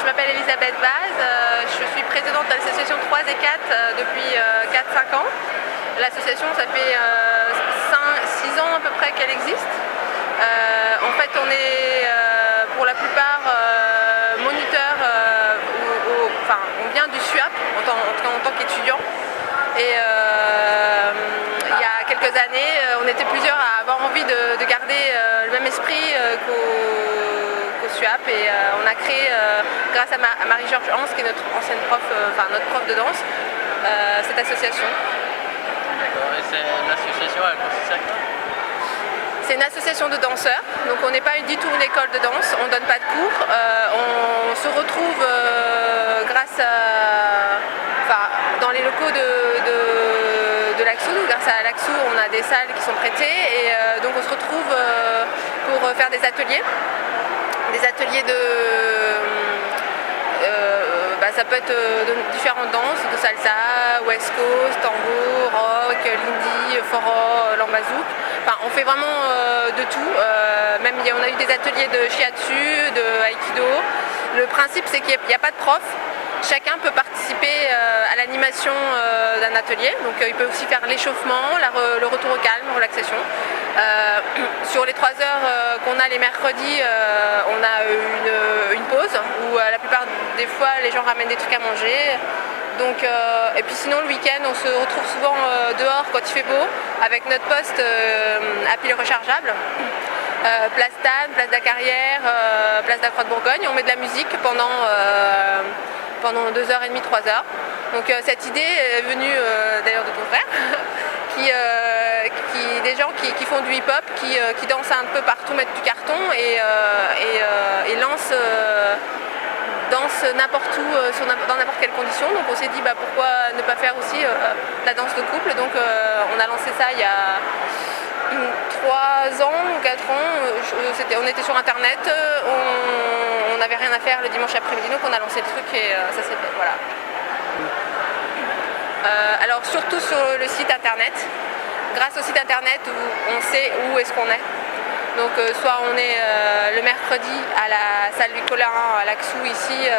je m'appelle Elisabeth Vaz, je suis présidente de l'association 3 et 4 depuis 4-5 ans. L'association, ça fait 6 ans à peu près qu'elle existe. En fait, on est pour la plupart moniteurs, enfin, on vient du SUAP en tant qu'étudiant. Et il y a quelques années, on était plusieurs à avoir envie de garder le même esprit qu'au SUAP, et on a créé, grâce à Marie-Georges Hans, qui est notre ancienne prof, notre prof de danse, cette association. D'accord, et l'association, elle consiste à quoi? C'est une association de danseurs, donc on n'est pas du tout une école de danse, on ne donne pas de cours, on se retrouve dans les locaux de l'Axou. Grâce à l'Axou, on a des salles qui sont prêtées, et donc on se retrouve pour faire des ateliers ça peut être de différentes danses, de salsa, west coast, tango, rock, lindy, foro, lambazouk. Enfin, on fait vraiment de tout. Même on a eu des ateliers de shiatsu, de aikido. Le principe, c'est qu'il n'y a pas de prof. Chacun peut participer à l'animation d'un atelier. Donc il peut aussi faire l'échauffement, le retour au calme, relaxation. Sur les 3 heures qu'on a les mercredis, on a une pause où la plupart des fois les gens ramènent des trucs à manger. Donc, et puis sinon le week-end on se retrouve souvent dehors quand il fait beau avec notre poste à pile rechargeable. Place Tannes, place de la Carrière, place de la Croix de Bourgogne. On met de la musique pendant 2h30, 3 heures. Donc cette idée est venue d'ailleurs de ton frère, des gens qui font du hip-hop, qui dansent un peu partout, mettent du carton et lancent n'importe où, dans n'importe quelle condition. Donc on s'est dit pourquoi ne pas faire aussi la danse de couple. Donc on a lancé ça il y a 3 ans ou 4 ans. On était sur internet, on n'avait rien à faire le dimanche après-midi, donc on a lancé le truc et ça s'est fait. Voilà. Alors surtout sur le site internet. Grâce au site internet, on sait où est-ce qu'on est. Donc soit on est le mercredi à la salle du Colin à l'Axou ici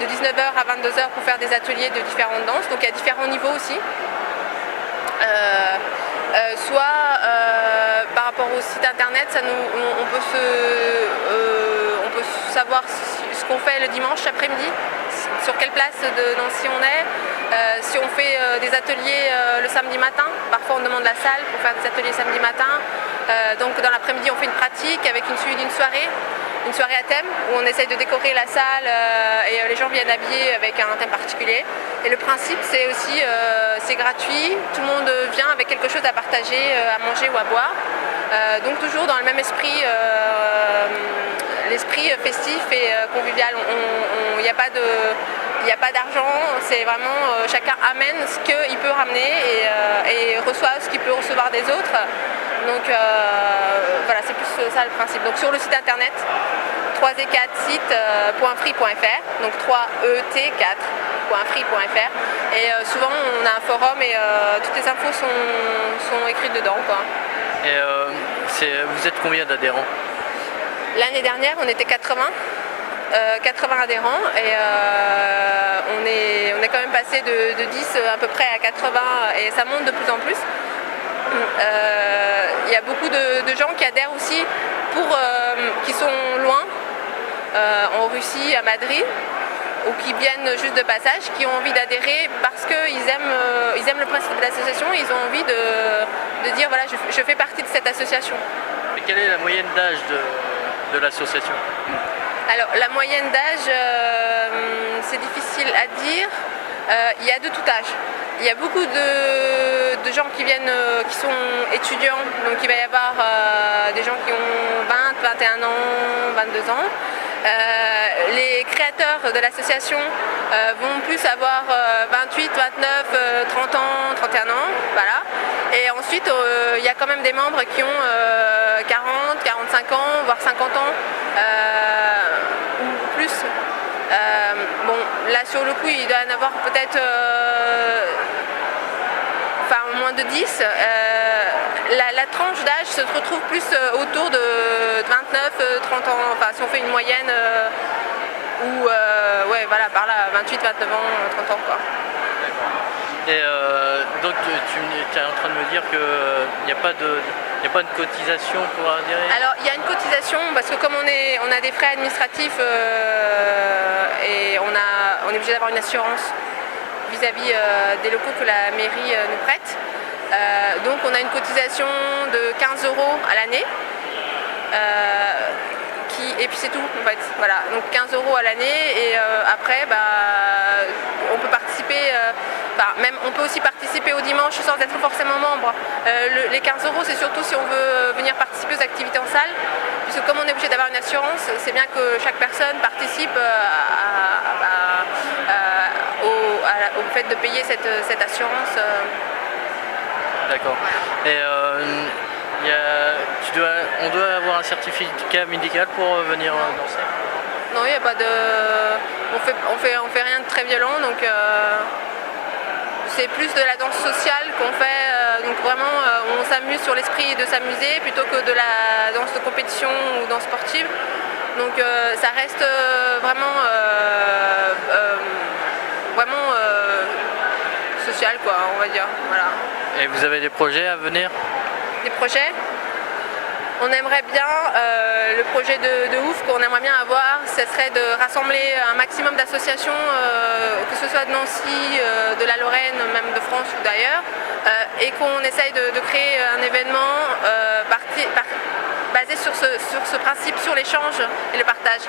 de 19h à 22h pour faire des ateliers de différentes danses. Donc il y a différents niveaux aussi. Soit par rapport au site internet, on peut savoir ce qu'on fait le dimanche après-midi, sur quelle place de Nancy on est. Si on fait des ateliers le samedi matin, parfois on demande la salle pour faire des ateliers samedi matin. Donc dans l'après-midi on fait une pratique avec une suivi d'une soirée à thème où on essaye de décorer la salle et les gens viennent habillés avec un thème particulier. Et le principe c'est aussi c'est gratuit, tout le monde vient avec quelque chose à partager, à manger ou à boire. Donc toujours dans le même esprit, l'esprit festif et convivial. Il n'y a pas d'argent, c'est vraiment chacun amène ce qu'il peut ramener et reçoit ce qu'il peut recevoir des autres. Donc voilà, c'est plus ça le principe. Donc sur le site internet 3e4site.free.fr, donc 3et4.free.fr, et souvent on a un forum et toutes les infos sont écrites dedans, quoi. Et vous êtes combien d'adhérents? L'année dernière on était 80 adhérents et on est quand même passé de 10 à peu près à 80 et ça monte de plus en plus. Il y a beaucoup de gens qui adhèrent aussi qui sont loin, en Russie, à Madrid, ou qui viennent juste de passage, qui ont envie d'adhérer parce qu'ils aiment le principe de l'association, ils ont envie de dire voilà, je fais partie de cette association. Et quelle est la moyenne d'âge de l'association? Alors la moyenne d'âge, c'est difficile à dire. Il y a de tout âge. Il y a beaucoup de gens qui viennent, qui sont étudiants, donc il va y avoir des gens qui ont 20, 21 ans, 22 ans. Les créateurs de l'association vont plus avoir 28, 29, 30 ans, 31 ans, voilà. Et ensuite, il y a quand même des membres qui ont 40, 45 ans, voire 50 ans. Ou plus. Bon, là sur le coup il doit y en avoir peut-être moins de 10. La tranche d'âge se retrouve plus autour de 29, 30 ans, enfin si on fait une moyenne où voilà, par là, 28, 29 ans, 30 ans, quoi. Et donc tu es en train de me dire qu'il n'y a pas de cotisation pour adhérer? Alors il y a une cotisation parce que comme on a des frais administratifs et on est obligé d'avoir une assurance vis-à-vis des locaux que la mairie nous prête. Donc on a une cotisation de 15 € à l'année. Et puis c'est tout en fait, voilà, donc 15 € à l'année et après on peut participer, même on peut aussi participer au dimanche sans être forcément membre. Les 15 € c'est surtout si on veut venir participer aux activités en salle, puisque comme on est obligé d'avoir une assurance, c'est bien que chaque personne participe au fait de payer cette assurance. D'accord. Voilà. Et on doit avoir un certificat médical pour venir danser? Non, il n'y a pas de... On fait rien de très violent, donc c'est plus de la danse sociale qu'on fait. Donc vraiment, on s'amuse sur l'esprit de s'amuser plutôt que de la danse de compétition ou danse sportive. Donc ça reste vraiment social, quoi, on va dire. Voilà. Et vous avez des projets à venir? Des projets? On aimerait bien, le projet de ouf qu'on aimerait bien avoir, ce serait de rassembler un maximum d'associations, que ce soit de Nancy, de la Lorraine, même de France ou d'ailleurs, et qu'on essaye de créer un événement basé sur ce principe, sur l'échange et le partage.